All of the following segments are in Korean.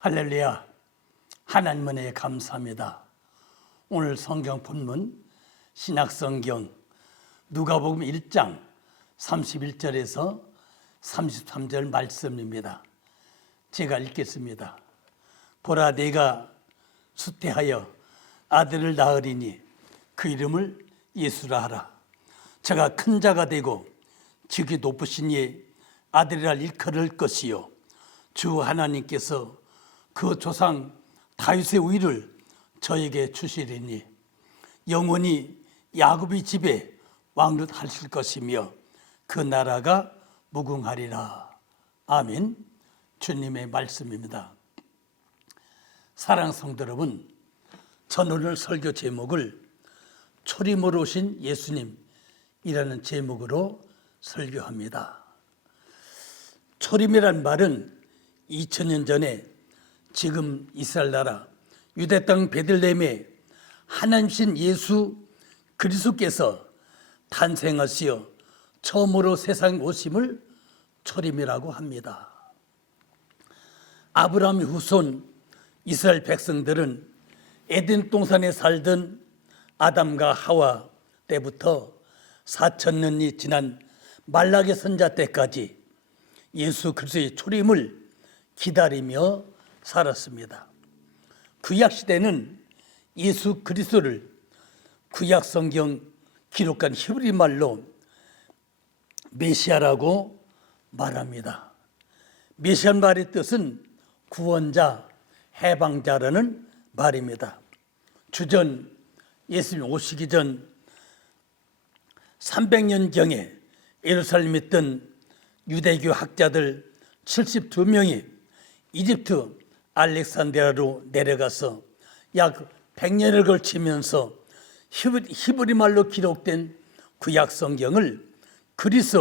할렐루야. 하나님 은혜에 감사합니다. 오늘 성경 본문 신약성경 누가복음 1장 31절에서 33절 말씀입니다. 제가 읽겠습니다. 보라, 내가 수태하여 아들을 낳으리니 그 이름을 예수라 하라. 저가 큰 자가 되고 지극히 높으신 이의 아들이라 일컬을 것이요 주 하나님께서 그 조상 다윗의 우위를 저에게 주시리니 영원히 야곱의 집에 왕릇하실 것이며 그 나라가 무궁하리라. 아멘. 주님의 말씀입니다. 사랑하는 성도 여러분, 전 오늘 설교 제목을 초림으로 오신 예수님이라는 제목으로 설교합니다. 초림이란 말은 2000년 전에 지금 이스라엘 나라 유대 땅 베들레헴에 하나님신 예수 그리스도께서 탄생하시어 처음으로 세상에 오심을 초림이라고 합니다. 아브라함의 후손 이스라엘 백성들은 에덴 동산에 살던 아담과 하와 때부터 4000년이 지난 말라기 선자 때까지 예수 그리스도의 초림을 기다리며 살았습니다. 구약 시대는 예수 그리스도를 구약 성경 기록한 히브리 말로 메시아라고 말합니다. 메시아 말의 뜻은 구원자, 해방자라는 말입니다. 주전 예수님 오시기 전 300년경에 예루살렘에 있던 유대교 학자들 72명이 이집트 알렉산드리아로 내려가서 약 100년을 걸치면서 히브리 말로 기록된 구약 성경을 그리스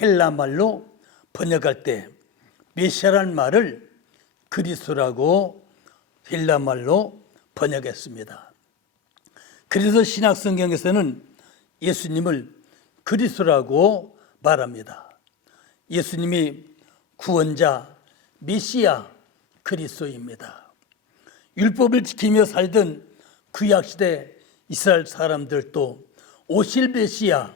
헬라 말로 번역할 때 메시아라는 말을 그리스도라고 헬라 말로 번역했습니다. 그래서 신약 성경에서는 예수님을 그리스도라고 말합니다. 예수님이 구원자, 메시아 그리스도입니다. 율법을 지키며 살던 구약시대 이스라엘 사람들도 오실 메시아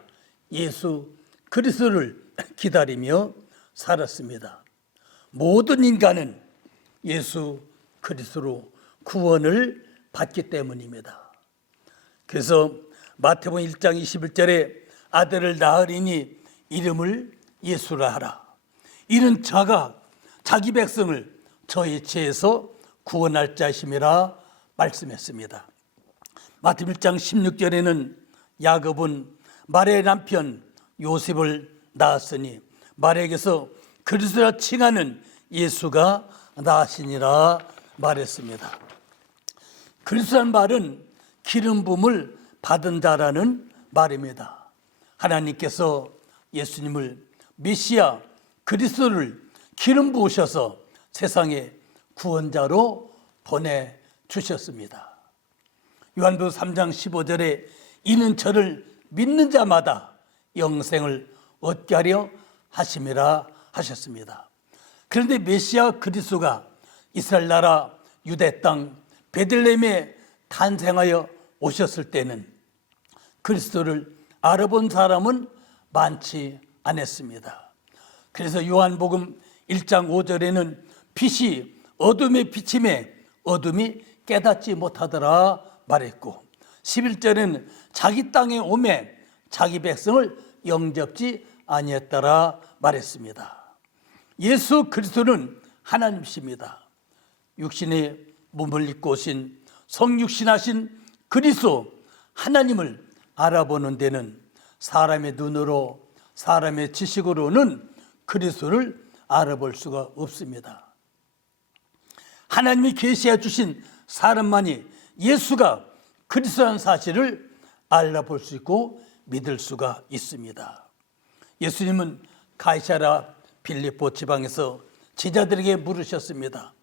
예수 그리스도를 기다리며 살았습니다. 모든 인간은 예수 그리스도로 구원을 받기 때문입니다. 그래서 마태복음 1장 21절에 아들을 낳으리니 이름을 예수라 하라. 이는 자가 자기 백성을 저의 죄에서 구원할 자심이라 말씀했습니다. 마태복음 1장 16절에는 야곱은 마리아의 남편 요셉을 낳았으니 마리아에게서 그리스도라 칭하는 예수가 나시니라 말했습니다. 그리스도라는 말은 기름 부음을 받은 자라는 말입니다. 하나님께서 예수님을 메시아 그리스도를 기름 부으셔서 세상에 구원자로 보내주셨습니다. 요한복음 3장 15절에 이는 저를 믿는 자마다 영생을 얻게 하려 하심이라 하셨습니다. 그런데 메시아 그리스도가 이스라엘 나라 유대 땅 베들레헴에 탄생하여 오셨을 때는 그리스도를 알아본 사람은 많지 않았습니다. 그래서 요한복음 1장 5절에는 빛이 어둠에 비침에 어둠이 깨닫지 못하더라 말했고 11절에는 자기 땅에 오매 자기 백성을 영접지 아니했더라 말했습니다. 예수 그리스도는 하나님이십니다. 육신의 몸을 입고 오신 성육신하신 그리스도 하나님을 알아보는 데는 사람의 눈으로 사람의 지식으로는 그리스도를 알아볼 수가 없습니다. 하나님이 계시해 주신 사람만이 예수가 그리스도라는 사실을 알아볼 수 있고 믿을 수가 있습니다. 예수님은 가이사랴 빌립보 지방에서 제자들에게 물으셨습니다.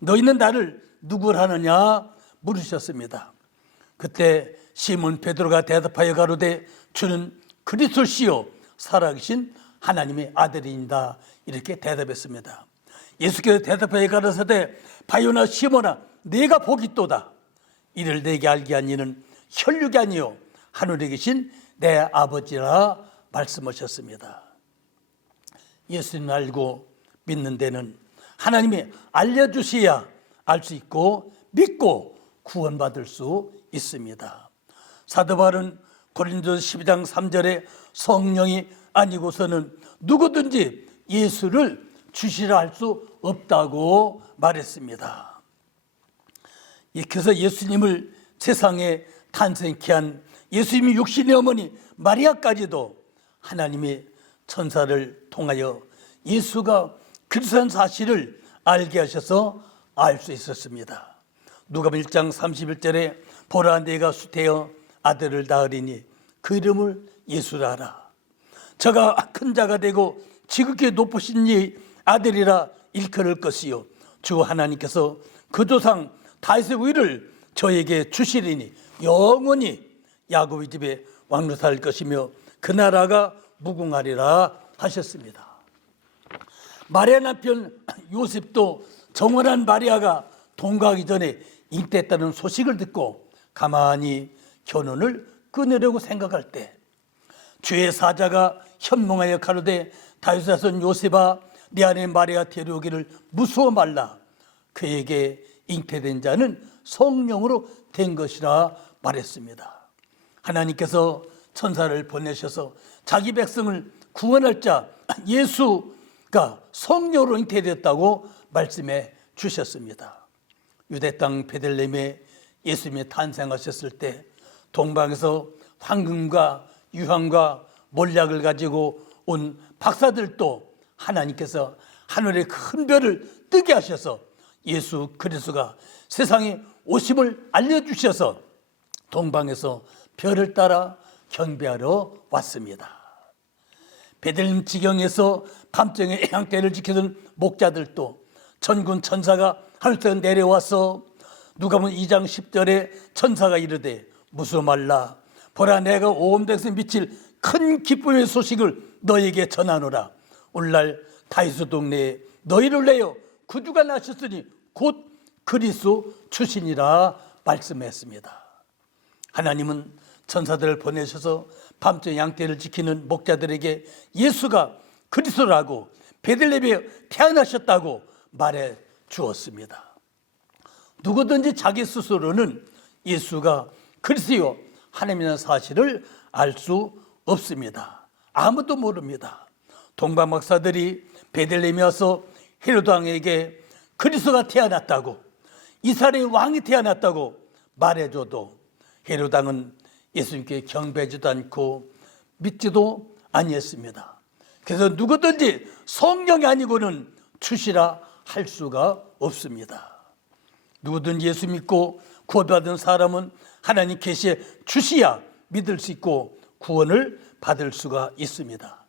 너희는 나를 누구를 하느냐 물으셨습니다. 그때 시몬 베드로가 대답하여 가로되 주는 그리스도시요 살아계신 하나님의 아들이니다 이렇게 대답했습니다. 예수께서 대답하여 가라사대 바요나 시모나 내가 복이 있도다. 이를 내게 알게 한 이는 혈육이 아니요 하늘에 계신 내 아버지라 말씀하셨습니다. 예수님 알고 믿는 데는 하나님이 알려주셔야 알 수 있고 믿고 구원받을 수 있습니다. 사도 바울은 고린도서 12장 3절에 성령이 아니고서는 누구든지 예수를 주시라 할 수 없다고 말했습니다. 그래서 예수님을 세상에 탄생케 한 예수님이 육신의 어머니 마리아까지도 하나님의 천사를 통하여 예수가 그리스도라는 사실을 알게 하셔서 알 수 있었습니다. 누가복음 1장 31절에 보라 내가 수태여 아들을 낳으리니 그 이름을 예수라 하라. 저가 큰 자가 되고 지극히 높으신 이 아들이라 일컬을 것이요 주 하나님께서 그 조상 다윗의 위를 저에게 주시리니 영원히 야곱의 집에 왕노할 것이며 그 나라가 무궁하리라 하셨습니다. 마리아 남편 요셉도 정원한 마리아가 동거하기 전에 잉태했다는 소식을 듣고 가만히 결혼을 끊으려고 생각할 때 주의 사자가 현몽하여 가로되 다윗의 자손 요셉아 네 아내 마리아 데려오기를 무서워 말라. 그에게 잉태된 자는 성령으로 된 것이라 말했습니다. 하나님께서 천사를 보내셔서 자기 백성을 구원할 자 예수가 성령으로 잉태되었다고 말씀해 주셨습니다. 유대 땅 베들레헴에 예수님이 탄생하셨을 때 동방에서 황금과 유황과 몰약을 가지고 온 박사들도 하나님께서 하늘의 큰 별을 뜨게 하셔서 예수 그리스도가 세상에 오심을 알려주셔서 동방에서 별을 따라 경배하러 왔습니다. 베들레헴 지경에서 밤중에 애양떼를 지키던 목자들도 전군 천사가 하늘에서 내려와서 누가복음 2장 10절에 천사가 이르되 무서워 말라. 보라 내가 온 백성 미칠 큰 기쁨의 소식을 너에게 전하노라. 오늘날 다윗의 동네에 너희를 내어 구주가 나셨으니 곧 그리스도 출신이라 말씀했습니다. 하나님은 천사들을 보내셔서 밤중 양떼를 지키는 목자들에게 예수가 그리스도라고 베들레헴에 태어나셨다고 말해 주었습니다. 누구든지 자기 스스로는 예수가 그리스도요 하나님이라는 사실을 알 수 없습니다. 아무도 모릅니다. 동방 박사들이 베들레헴에 와서 헤로드 왕에게 그리스도가 태어났다고 이스라엘의 왕이 태어났다고 말해줘도 헤로드 왕은 예수님께 경배하지도 않고 믿지도 아니했습니다. 그래서 누구든지 성령이 아니고는 주시라 할 수가 없습니다. 누구든 예수 믿고 구원받은 사람은 하나님 계시에 주시야 믿을 수 있고 구원을 받을 수가 있습니다.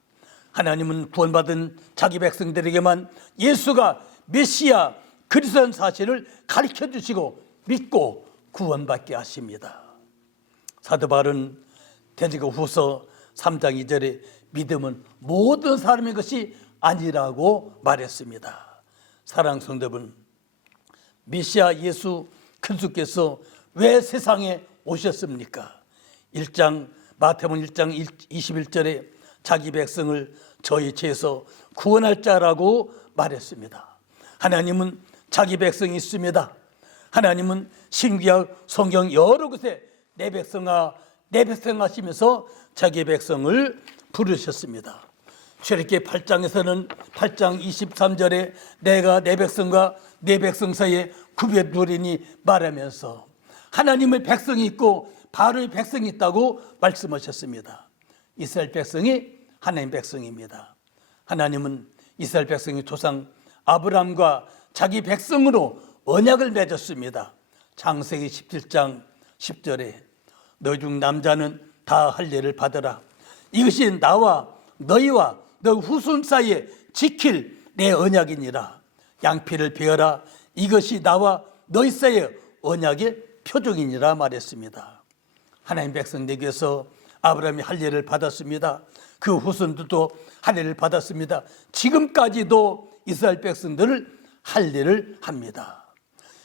하나님은 구원받은 자기 백성들에게만 예수가 메시아 그리스도라는 사실을 가르쳐 주시고 믿고 구원받게 하십니다. 사도 바울은 데살로니가후서 3장 2절에 믿음은 모든 사람의 것이 아니라고 말했습니다. 사랑하는 성도 여러분, 메시아 예수 그리스도께서 왜 세상에 오셨습니까? 마태복음 1장 21절에 자기 백성을 저희 죄에서 구원할 자라고 말했습니다. 하나님은 자기 백성이 있습니다. 하나님은 신구약 성경 여러 곳에 내 백성아 내 백성 하시면서 자기 백성을 부르셨습니다. 출애굽기 8장에서는 8장 23절에 내가 내 백성과 내 백성 사이에 구별 두리니 말하면서 하나님의 백성이 있고 바로의 백성이 있다고 말씀하셨습니다. 이스라엘 백성이 하나님 백성입니다. 하나님은 이스라엘 백성의 조상 아브라함과 자기 백성으로 언약을 맺었습니다. 창세기 17장 10절에 너희 중 남자는 다 할례를 받으라. 이것이 나와 너희와 너 후손 사이에 지킬 내 언약이니라. 양피를 베어라. 이것이 나와 너희 사이의 언약의 표적이니라 말했습니다. 하나님 백성에게서 아브라함이 할례를 받았습니다. 그 후손들도 할례를 받았습니다. 지금까지도 이스라엘 백성들을 할례를 합니다.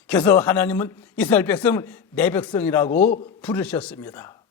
그래서 하나님은 이스라엘 백성을 내 백성이라고 부르셨습니다.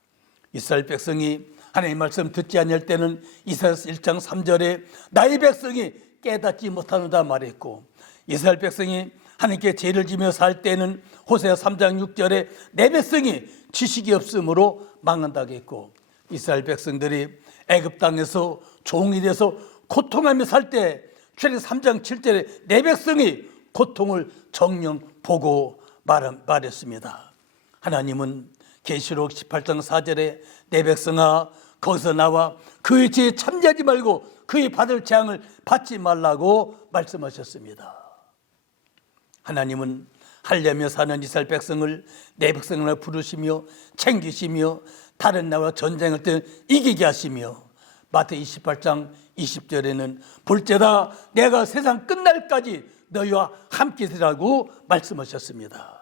이스라엘 백성이 하나님 말씀 듣지 않을 때는 이사야서 1장 3절에 나의 백성이 깨닫지 못하노다 말했고, 이스라엘 백성이 하나님께 죄를 지며 살 때는 호세아 3장 6절에 내 백성이 지식이 없으므로 망한다고 했고, 이스라엘 백성들이 애굽 땅에서 종이 돼서 고통하며 살 때 출애굽 3장 7절에 내 백성이 고통을 정녕 보고 말했습니다. 하나님은 계시록 18장 4절에 내 백성아 거기서 나와 그의 죄에 참여하지 말고 그의 받을 재앙을 받지 말라고 말씀하셨습니다. 하나님은 하려며 사는 이스라엘 백성을 내 백성으로 부르시며 챙기시며 다른 나라와 전쟁할 때 이기게 하시며, 마태복음 28장 20절에는 볼지어다 내가 세상 끝날까지 너희와 함께 있으라고 말씀하셨습니다.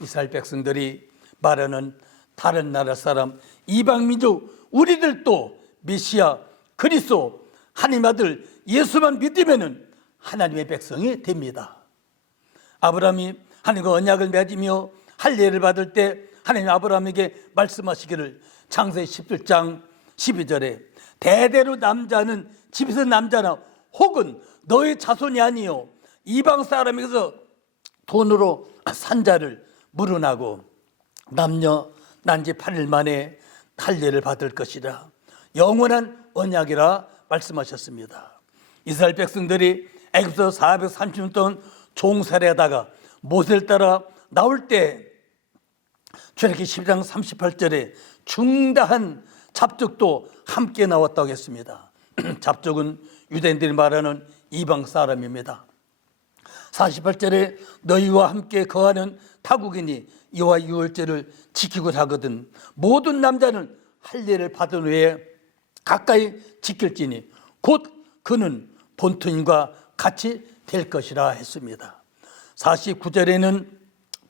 이스라엘 백성들이 말하는 다른 나라 사람, 이방 민족, 우리들도 메시아 그리스도 하나님 아들 예수만 믿으면 하나님의 백성이 됩니다. 아브라함이 하나님과 언약을 맺으며 할례를 받을 때 하나님 아브라함에게 말씀하시기를 창세기 17장 12절에 대대로 남자는 집에서 남자나 혹은 너의 자손이 아니요 이방 사람에게서 돈으로 산 자를 물어나고 남녀 난지 8일 만에 할례를 받을 것이라 영원한 언약이라 말씀하셨습니다. 이스라엘 백성들이 애굽에서 430년 동안 종살이하다가 모세를 따라 나올 때 출애굽기 12장 38절에 중다한 잡족도 함께 나왔다고 했습니다. 잡족은 유대인들이 말하는 이방 사람입니다. 48절에 너희와 함께 거하는 타국인이 여호와 유월절을 지키고 하거든 모든 남자는 할례를 받은 후에 가까이 지킬지니 곧 그는 본토인과 같이 될 것이라 했습니다. 49절에는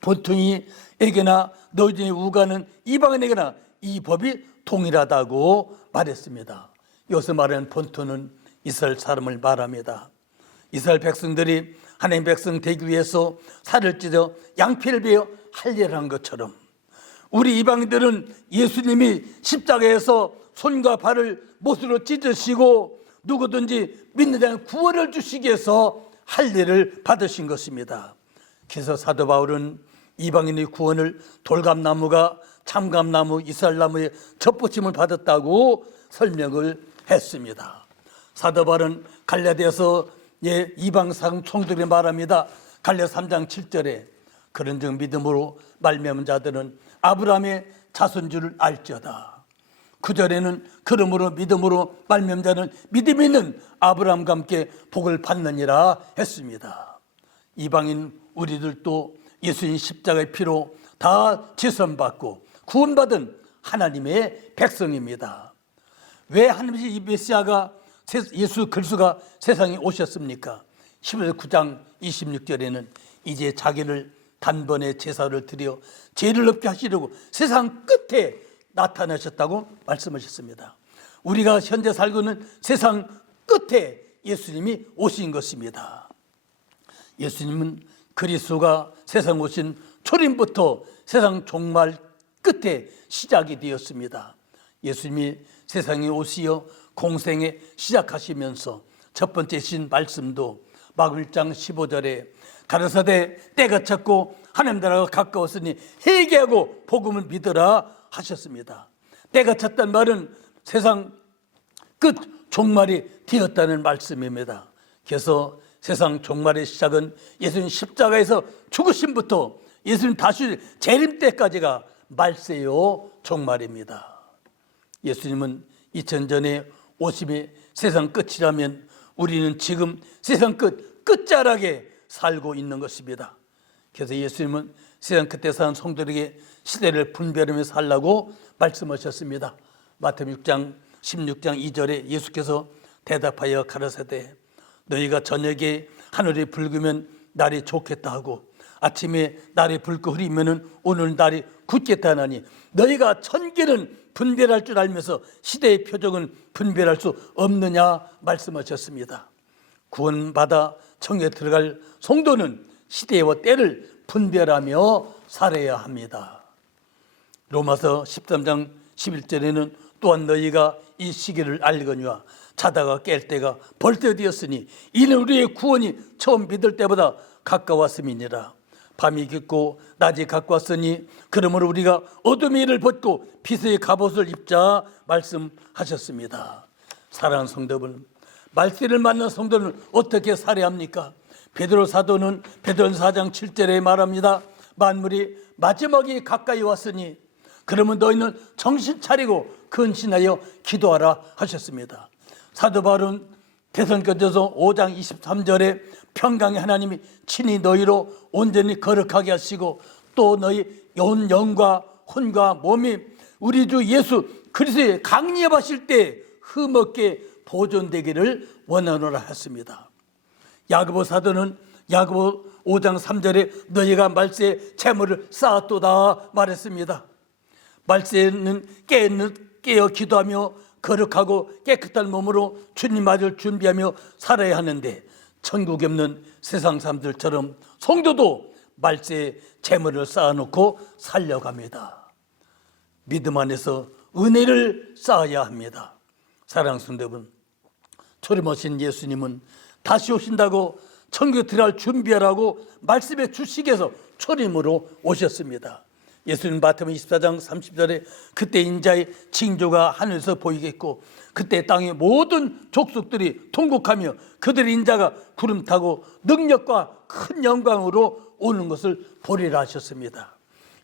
본토인에게나 너희 중에 우가는 이방인에게나 이 법이 동일하다고 말했습니다. 여기서 말하는 본토는 이스라엘 사람을 말합니다. 이스라엘 백성들이 하나님 백성 되기 위해서 살을 찢어 양피를 베어 할례를 한 것처럼 우리 이방인들은 예수님이 십자가에서 손과 발을 못으로 찢으시고 누구든지 믿는 자는 구원을 주시기 위해서 할례를 받으신 것입니다. 그래서 사도 바울은 이방인의 구원을 돌감나무가 참감나무 이스라엘나무의 접붙임을 받았다고 설명을 했습니다. 사도 바울은 갈라디아서 이방 성도들이 말합니다. 갈라디아 3장 7절에 그런즉 믿음으로 말미암은 자들은 아브라함의 자손줄을 알지어다. 9절에는 그러므로 믿음으로 말미암은 자는 믿음이 있는 아브라함과 함께 복을 받느니라 했습니다. 이방인 우리들도 예수님 십자가의 피로 다 지선받고 구원받은 하나님의 백성입니다. 왜 하나님이 이 메시아가 예수 그리스도가 세상에 오셨습니까? 히브리서 9장 26절에는 이제 자기를 단번에 제사를 드려 죄를 없게 하시려고 세상 끝에 나타나셨다고 말씀하셨습니다. 우리가 현재 살고 있는 세상 끝에 예수님이 오신 것입니다. 예수님은 그리스도가 세상 오신 초림부터 세상 종말 끝에 시작이 되었습니다. 예수님이 세상에 오시어 공생에 시작하시면서 첫 번째 신 말씀도 마가복음 1장 15절에 가라사대 때가 찼고 하나님 나라가 가까웠으니 회개하고 복음을 믿으라 하셨습니다. 때가 찼다는 말은 세상 끝 종말이 되었다는 말씀입니다. 그래서 세상 종말의 시작은 예수님 십자가에서 죽으심부터 예수님 다시 재림 때까지가 말세요 종말입니다. 예수님은 2000년 전에 오심이 세상 끝이라면 우리는 지금 세상 끝자락에 살고 있는 것입니다. 그래서 예수님은 세상 끝에 사는 성도들에게 시대를 분별하며 살라고 말씀하셨습니다. 마태복음 6장 16장 2절에 예수께서 대답하여 가라사대 너희가 저녁에 하늘이 붉으면 날이 좋겠다 하고 아침에 날이 붉고 흐리면 오늘 날이 굳겠다 하나니 너희가 천기는 분별할 줄 알면서 시대의 표적은 분별할 수 없느냐 말씀하셨습니다. 구원받아 청에 들어갈 성도는 시대와 때를 분별하며 살아야 합니다. 로마서 13장 11절에는 또한 너희가 이 시기를 알거니와 자다가 깰 때가 벌써 되었으니 이는 우리의 구원이 처음 믿을 때보다 가까웠음이니라. 밤이 깊고 낮이 가까웠으니 그러므로 우리가 어둠의 일을 벗고 빛의 갑옷을 입자 말씀하셨습니다. 사랑하는 성도분, 말세를 맞는 성도는 어떻게 살아야 합니까? 베드로 사도는 베드로전서 4장 7절에 말합니다. 만물이 마지막이 가까이 왔으니 그러면 너희는 정신 차리고 근신하여 기도하라 하셨습니다. 사도 바울은 데살로니가전서 5장 23절에 평강의 하나님이 친히 너희로 온전히 거룩하게 하시고 또 너희 온 영과 혼과 몸이 우리 주 예수 그리스도의 강림하실 때 흠없게 보존되기를 원하노라 했습니다. 야고보 사도는 야고보 5장 3절에 너희가 말세에 재물을 쌓았도다 말했습니다. 말세는 깨어 기도하며 거룩하고 깨끗한 몸으로 주님 맞을 준비하며 살아야 하는데 천국에 없는 세상 사람들처럼 성도도 말세에 재물을 쌓아놓고 살려갑니다. 믿음 안에서 은혜를 쌓아야 합니다. 사랑하는 성도분, 초림하신 예수님은 다시 오신다고 천국에 들어갈 준비하라고 말씀해 주시기에서 초림으로 오셨습니다. 예수님 마태복음 24장 30절에 그때 인자의 징조가 하늘에서 보이겠고 그때 땅의 모든 족속들이 통곡하며 그들의 인자가 구름 타고 능력과 큰 영광으로 오는 것을 보리라 하셨습니다.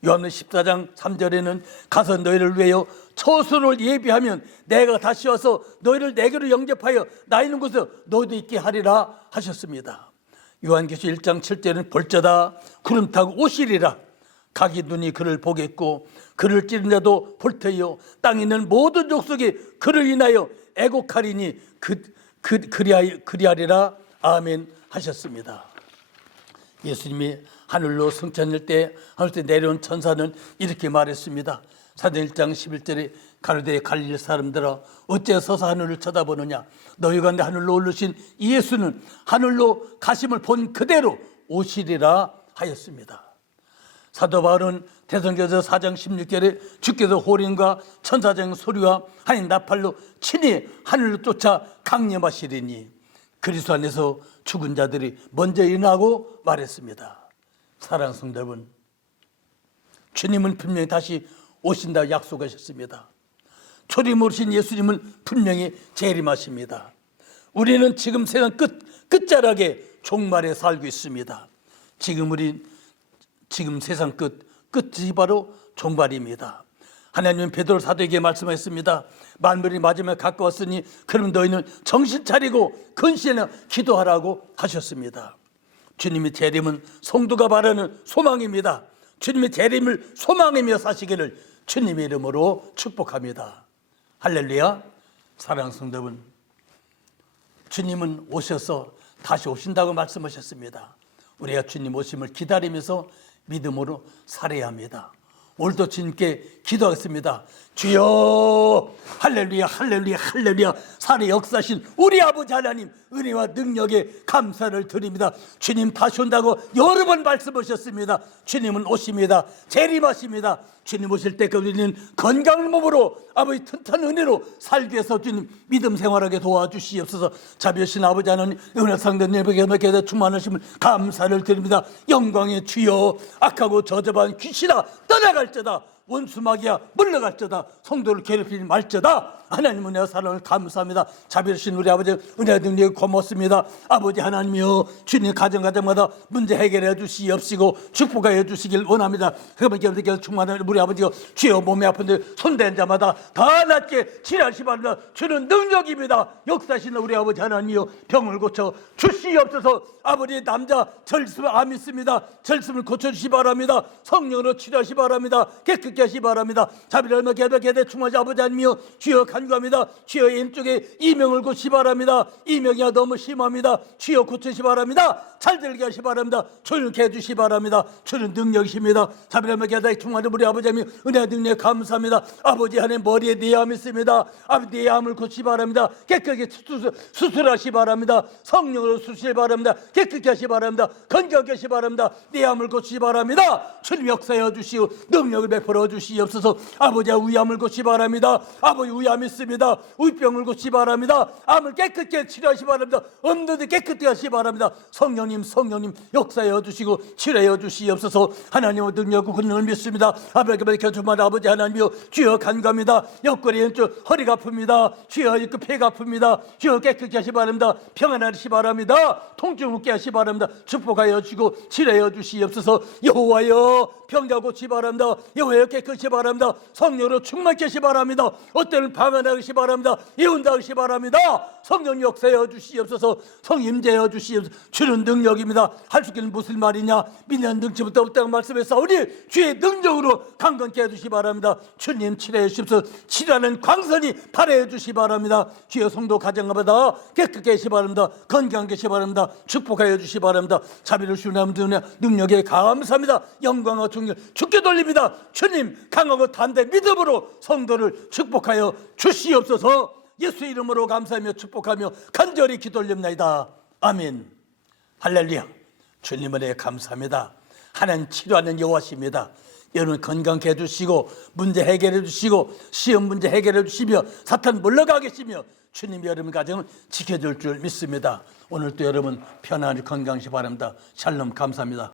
요한은 14장 3절에는 가서 너희를 위하여 처소를 예비하면 내가 다시 와서 너희를 내게로 영접하여 나 있는 곳에 너희도 있게 하리라 하셨습니다. 요한계시록 1장 7절에는 볼저다 구름 타고 오시리라. 각이 눈이 그를 보겠고 그를 찌른 자도 볼 터이요 땅에 있는 모든 족속이 그를 인하여 애곡하리니 그리하리라. 아멘 하셨습니다. 예수님이 하늘로 승천할 때 하늘에 내려온 천사는 이렇게 말했습니다. 사도행 1장 11절에 가로되 갈릴리 사람들아 어째 서서 하늘을 쳐다보느냐 너희 가운데 하늘로 오르신 예수는 하늘로 가심을 본 그대로 오시리라 하였습니다. 사도 바울은 데살로니가전서 4장 16절에 주께서 호령과 천사장 소리와 하늘 나팔로 친히 하늘로 쫓아 강림하시리니 그리스도 안에서 죽은 자들이 먼저 일어나고 말했습니다. 사랑하는 성도 여러분, 주님은 분명히 다시 오신다고 약속하셨습니다. 초림 오신 예수님은 분명히 재림하십니다. 우리는 지금 세상 끝자락에 종말에 살고 있습니다. 지금 세상 끝이 바로 종말입니다. 하나님은 베드로 사도에게 말씀하셨습니다. 만물이 마지막에 가까웠으니 그럼 너희는 정신 차리고 근신하여 기도하라고 하셨습니다. 주님의 재림은 성도가 바라는 소망입니다. 주님의 재림을 소망하며 사시기를 주님의 이름으로 축복합니다. 할렐루야. 사랑하는 성도분, 주님은 오셔서 다시 오신다고 말씀하셨습니다. 우리가 주님 오심을 기다리면서 믿음으로 살아야 합니다. 오늘도 주님께 기도하겠습니다. 주여 할렐루야 할렐루야 할렐루야. 살의 역사신 우리 아버지 하나님 은혜와 능력에 감사를 드립니다. 주님 다시 온다고 여러 번 말씀하셨습니다. 주님은 오십니다. 재림하십니다. 주님 오실 때까지 우리는 건강한 몸으로 아버지 튼튼한 은혜로 살기 위해서 주님 믿음 생활하게 도와주시옵소서. 자비하신 아버지 하나님 은혜 상대 내게 충만하심을 감사를 드립니다. 영광의 주여 악하고 저주한 귀신아 떠나갈지어다. 원수마귀야 물러갈지어다. 성도를 괴롭히지 말지어다. 하나님 은혜와 사랑을 감사합니다. 자비하신 우리 아버지 은혜와 능력에 고맙습니다. 아버지 하나님이여 주님 가정마다 문제 해결해 주시옵시고 축복해 주시길 원합니다. 그러면 충만한 우리 아버지가 주여 몸이 아픈데 손댄 자마다 다 낫게 치료하시 바랍니다. 주는 능력입니다. 역사하시는 우리 아버지 하나님이여 병을 고쳐 주시옵소서. 아버지 남자 절습을 암 있습니다. 절습을 고쳐주시 바랍니다. 성령으로 치료하시 바랍니다. 깨끗게 깨끗게 하시 바랍니다. 자비를 얼마 개벽에 충만하지 아버지 하나님이여 주여 간구합니다. 주여 왼쪽에 이명을 고치 바랍니다. 이명이 너무 심합니다. 주여 고치시 바랍니다. 잘 들게 하시 바랍니다. 조용케 해주시 바랍니다. 주는 능력이십니다. 자비를 얼마 개벽에 충만한 우리 아버지 하나님 은혜 능력 감사합니다. 아버지 하나님 머리에 내암이 있습니다. 아버지 내암을 고치 바랍니다. 깨끗하게 수술하시 바랍니다. 성령으로 수술 바랍니다. 깨끗게 하시 바랍니다. 건강하게 하시 바랍니다. 내암을 고치 바랍니다. 주님 역사여 주시오. 능력을 베풀어 주시옵소서. 아버지와 위암을 고치 바랍니다. 아버지 위암 있습니다. 위병을 고치 바랍니다. 암을 깨끗게 치료하시 바랍니다. 없는데 깨끗게 하시 바랍니다. 성령님 역사여 주시고 치료해 주시옵소서. 하나님의 능력과 권능을 믿습니다. 아버지 견주만 아버지 하나님이여 주여 간구합니다. 옆구리 왼쪽 허리가 아픕니다. 주여 그 폐가 아픕니다. 주여 깨끗게 하시 바랍니다. 평안하시 바랍니다. 통증 없게 하시 바랍니다. 축복하여 주시고 치료하여 주시옵소서. 여호와여 병자 고치 바랍니다. 여호와여 깨끗이 바랍니다. 성령으로 충만케 하시 바랍니다. 어때는 방언하게 하시 바랍니다. 예언하게 하시 바랍니다. 성령 역사여 주시옵소서. 성임재여 주시옵소서. 주는 능력입니다. 할 수 있는 무슨 말이냐. 믿는 능치부터 없다고 말씀했사오니 주의 능력으로 강건케 해주시 바랍니다. 주님 치료해 주시옵소서. 치료하는 광선이 발해해 주시 바랍니다. 주여 성도 가정마다 깨끗게 하시 바랍니다. 건강하게 하시 바랍니다. 축복하여 주시 바랍니다. 자비를 주시는 능력에 감사합니다. 영광과 존경 주께 돌립니다. 주님 강하고 단대 믿음으로 성도를 축복하여 주시옵소서. 예수 이름으로 감사하며 축복하며 간절히 기도 올립니다. 아멘. 할렐루야. 주님 은혜에 감사합니다. 하나님 치료하는 여호와십니다. 여러분 건강케 해주시고 문제 해결해 주시고 시험 문제 해결해 주시며 사탄 물러가게 하시며 주님이 여러분 가정을 지켜줄 줄 믿습니다. 오늘도 여러분 편안히 건강하시기 바랍니다. 샬롬 감사합니다.